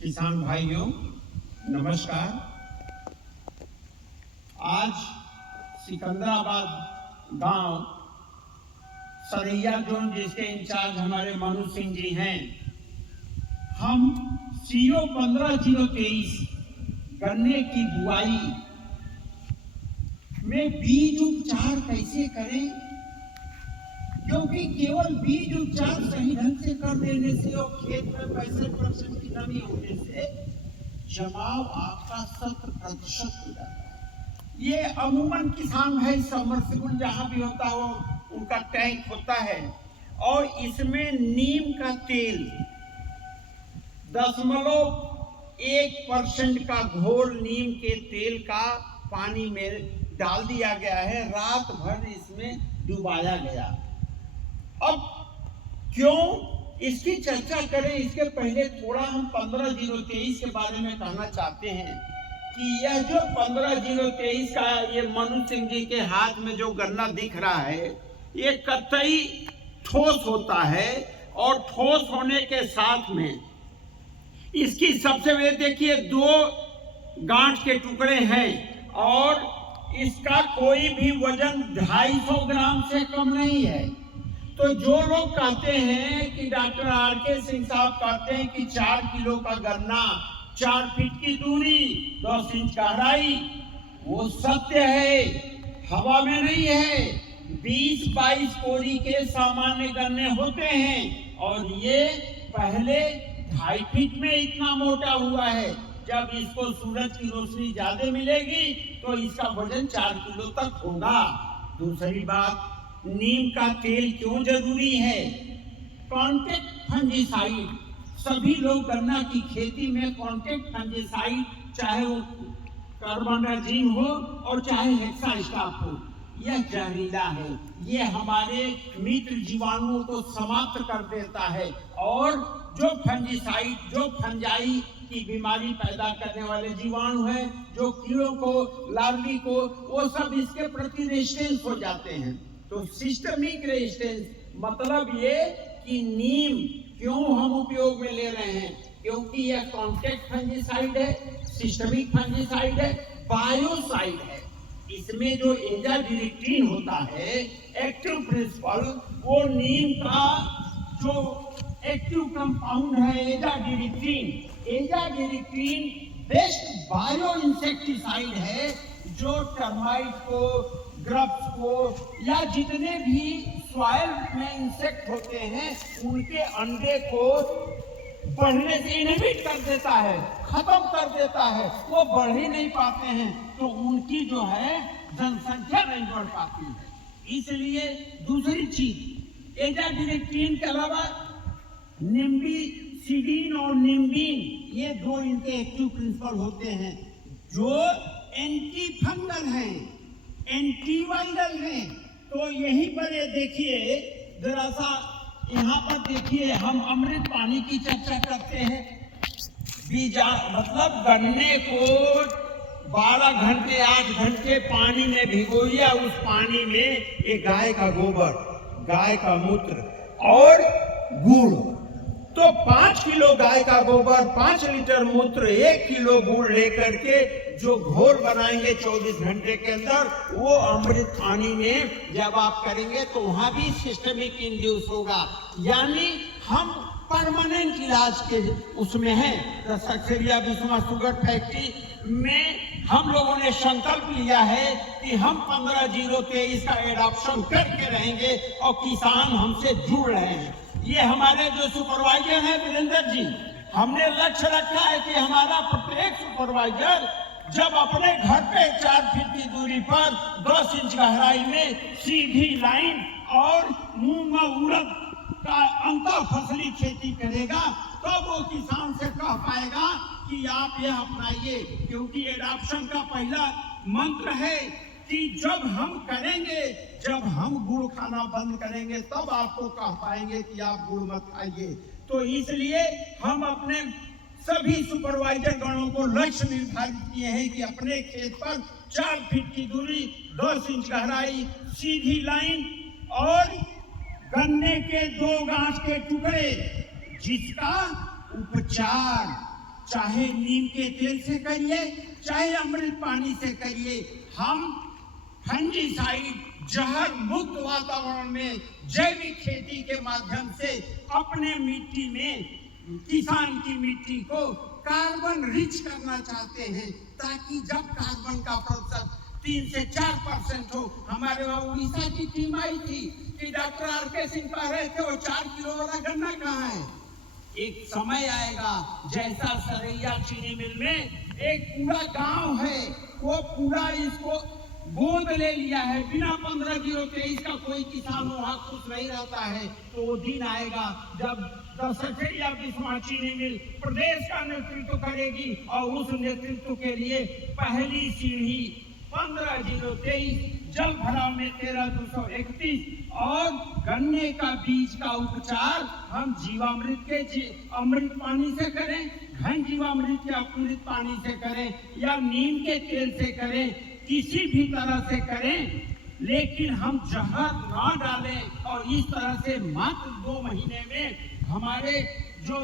किसान भाइयों नमस्कार। आज सिकंदराबाद गांव सरैया जोन जिसके इंचार्ज हमारे मनु सिंह जी हैं, हम CO 15-023 गन्ने की बुआई में बीज उपचार कैसे करें, क्योंकि केवल बीज उपचार सही ढंग से कर देने से और खेत में 65% की नमी होने से जमाव आपका 100% हो जाता है। ये अमूमन किसान भाई सबमर्सिबल जहां भी होता हो उनका टैंक होता है और इसमें नीम का तेल 0.1% का घोल नीम के तेल का पानी में डाल दिया गया है, रात भर इसमें डुबाया गया। अब क्यों इसकी चर्चा करें, इसके पहले थोड़ा हम 15-023 के बारे में कहना चाहते हैं कि यह जो 15-023 का ये मनु सिंह जी के हाथ में जो गन्ना दिख रहा है, ये कतई ठोस होता है और ठोस होने के साथ में इसकी सबसे वे देखिए 2 गांठ के टुकड़े हैं और इसका कोई भी वजन 250 ग्राम से कम नहीं है। तो जो लोग कहते हैं कि डॉक्टर RK सिंह साहब कहते हैं कि 4 किलो का गन्ना, 4 फीट की दूरी, 10 इंच गहराई, वो सत्य है, हवा में नहीं है। 20-22 कोरी के सामान्य गन्ने होते हैं और ये पहले 2.5 फीट में इतना मोटा हुआ है। जब इसको सूरज की रोशनी ज्यादा मिलेगी तो इसका वजन 4 किलो तक होगा। दूसरी बात, नीम का तेल क्यों जरूरी है? कॉन्टैक्ट फंजीसाइड, सभी लोग गन्ना की खेती में कॉन्टैक्ट फंजीसाइड, चाहे वो कार्बोनाजिम हो और चाहे हेक्सास्टाफ हो, यह जहरीला है। ये हमारे मित्र जीवाणुओं को समाप्त कर देता है और जो फंजीसाइड, जो फंजाई की बीमारी पैदा करने वाले जीवाणु हैं, जो कीड़ों को, लार्वी को, वो सब इसके प्रति रेजिस्टेंस हो जाते हैं। तो सिस्टमिक रेजिस्टेंस मतलब ये कि नीम क्यों हम उपयोग में ले रहे हैं, क्योंकि यह कॉन्टैक्ट फंजीसाइड है, सिस्टमिक फंजीसाइड है, बायोसाइड है। इसमें जो एजाडिरेक्टिन होता है, एक्टिव प्रिंसिपल, वो नीम का जो एक्टिव कंपाउंड है एजाडिरेक्टिन बेस्ट बायो इंसेक्टिसाइड है, जो टर्माइट को, ग्रब्स को या जितने भी सॉइल में इंसेक्ट होते हैं उनके अंडे को बढ़ने से इनहिबिट कर देता है, खत्म कर देता है, वो बढ़ ही नहीं पाते हैं, तो उनकी जो है जनसंख्या नहीं बढ़ पाती है। इसलिए दूसरी चीज, एजाडिरेक्टिन के अलावा निम्बिसिडिन और निम्बिन, ये 2 इनके एक्टिव प्रिंसिपल होते हैं जो एंटी फंगल हैं, एंटीवायरल हैं। तो यहीं पर ये देखिए, जरा सा यहाँ पर देखिए, हम अमृत पानी की चर्चा करते हैं। बीजा मतलब गन्ने को 12 घंटे 8 घंटे पानी में भिगोइए, उस पानी में ये गाय का गोबर, गाय का मूत्र और गुड़, तो 5 किलो गाय का गोबर, 5 लीटर मूत्र, 1 किलो गुड़ लेकर के जो घोल बनाएंगे 24 घंटे के अंदर, वो अमृत पानी में जब आप करेंगे तो वहां भी सिस्टमिक इंड्यूस होगा। यानी हम परमानेंट इलाज के उसमें हैं। सक्सेरिया बिस्वा शुगर फैक्ट्री में हम लोगों ने संकल्प लिया है कि हम 15-023 का एडॉप्शन करके रहेंगे और किसान हमसे जुड़ रहे हैं। ये हमारे जो सुपरवाइजर हैं वीरेंद्र जी, हमने लक्ष्य रखा है कि हमारा प्रत्येक सुपरवाइजर जब अपने घर पे 4 फीट की दूरी पर 10 इंच गहराई में सीधी लाइन और मूंग और उड़द का अंतर फसली खेती करेगा, तो वो किसान से कह पाएगा कि आप यह अपनाइए। क्योंकि एडॉप्शन का पहला मंत्र है कि जब हम करेंगे, जब हम गुड़ खाना बंद करेंगे, तब आपको कह पाएंगे कि आप गुड़ मत खाइए। तो इसलिए हम अपने सभी सुपरवाइजर गणों को लक्ष्य निर्धारित किए हैं कि अपने खेत पर 4 फीट की दूरी, 10 इंच गहराई, सीधी लाइन और गन्ने के 2 गांठ के टुकड़े, जिसका उपचार चाहे नीम के तेल से करिए, चाहे अमृत पानी से करिए, हम फंजीसाइड जहर मुक्त वातावरण में जैविक खेती के माध्यम से अपने मिट्टी में, किसान की मिट्टी को कार्बन रिच करना चाहते हैं, ताकि जब कार्बन का प्रतिशत 3 से 4% हो। हमारे वहाँ उड़ीसा की टीम आई थी कि डॉक्टर आर.के. सिंह कह रहे थे वो 4 किलो वाला गन्ना कहाँ है। एक समय आएगा जैसा सरैया चीनी मिल में एक पूरा गांव है, वो पूरा इसको गोद ले लिया है, बिना 15 किलो 23 का कोई किसान वहाँ खुश नहीं रहता है। तो वो दिन आएगा जब सरैया बिस्वा चीनी मिल प्रदेश का नेतृत्व करेगी और उस नेतृत्व के लिए पहली सीढ़ी 15/023, जल भराव में 13,231 और गन्ने का बीज का उपचार हम जीवामृत के अमृत पानी से करें, घन जीवामृत के अमृत पानी से करें या नीम के तेल से करें, किसी भी तरह से करें, लेकिन हम जहर ना डालें। और इस तरह से मात्र 2 महीने में हमारे जो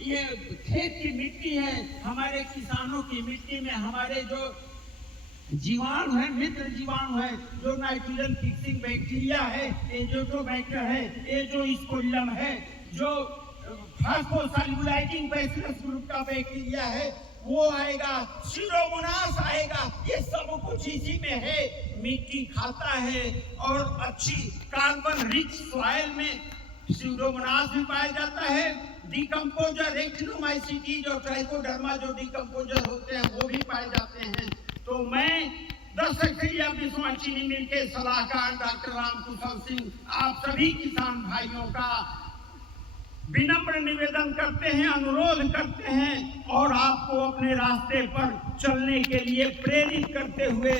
ये खेत की मिट्टी है, हमारे किसानों की मिट्टी में हमारे जो जीवाणु है, मित्र जीवाणु है, जो नाइट्रोजन फिक्सिंग बैक्टीरिया है, एजोटोबैक्टर है, एजोस्पोरिलम है, जो फास्फोसॉल्युलाइजिंग बैसिलस ग्रुप का बैक्टीरिया है, वो आएगा, सीडोमोनास आएगा। ये सब कुछ इसी में है। मिट्टी खाता है और अच्छी कार्बन रिच सॉइल में सीडोमोनास भी पाया जाता है। डिकम्पोजर, एक्टिनोमाइसीटीज और ट्राइकोडर्मा जो डिकम्पोजर होते हैं वो भी पाए जाते हैं। तो मैं 10 सरैया बिस्वा चीनी मिल के सलाहकार डॉक्टर रामकुशल सिंह आप सभी किसान भाइयों का विनम्र निवेदन करते हैं, अनुरोध करते हैं और आपको अपने रास्ते पर चलने के लिए प्रेरित करते हुए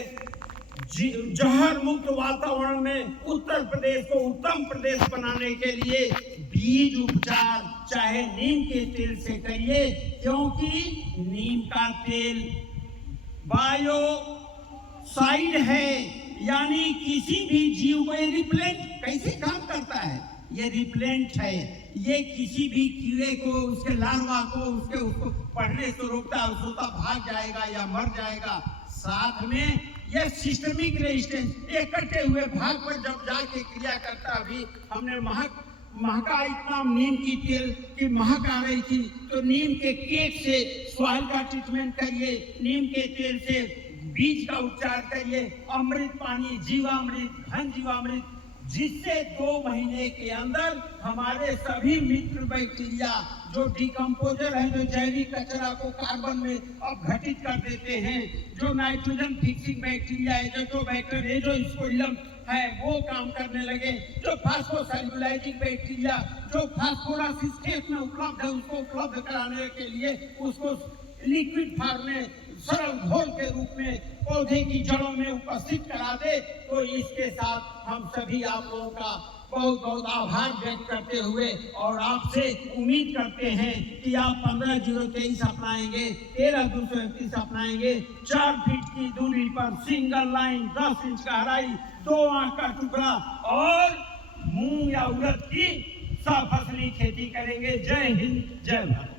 जहर मुक्त वातावरण में उत्तर प्रदेश को उत्तम प्रदेश बनाने के लिए बीज उपचार चाहे नीम के तेल से करिए, क्योंकि नीम का तेल बायोसाइड है, यानी किसी भी जीव को रिप्लेंट कैसे काम करता है, ये रिप्लेंट है। ये किसी भी कीड़े को, उसके लार्वा को, उसको पढ़ने से रोकता है, उसका भाग जाएगा या मर जाएगा। साथ में ये सिस्टमिक रेजिस्टेंस, ये कटे हुए भाग पर जब जाके क्रिया करता, अभी हमने महका इतना नीम की तेल की महक आ रही थी, तो नीम के केक से सॉइल का ट्रीटमेंट करिए, नीम के तेल से बीज का उपचार करिए, अमृत पानी, जीवामृत, घन जीवामृत, जिससे 2 महीने के अंदर हमारे सभी मित्र बैक्टीरिया जो डिकम्पोजर है, जो जैविक कचरा को कार्बन में अपघटित कर देते हैं, जो नाइट्रोजन फिक्सिंग बैक्टीरिया है, जो बैक्टर है, जो स्पोरिलम है, वो काम करने लगे, जो फास्फोसॉल्युलाइजिंग बैक्टीरिया जो फास्फोरस इस खेत में उपलब्ध है उसको उपलब्ध कराने के लिए उसको लिक्विड फॉर्म में सरल घोल के रूप में पौधे की जड़ों में उपस्थित करा दे। तो इसके साथ हम सभी आप लोगों का बहुत बहुत आभार व्यक्त करते हुए और आपसे उम्मीद करते हैं कि आप 15/023 अपनाएंगे, 13/231 अपनाएंगे, 4 फीट की दूरी पर सिंगल लाइन, 10 इंच का गहराई, 2 आंख का टुकड़ा और मूंग या उड़द की सफसली खेती करेंगे। जय हिंद, जय भारत।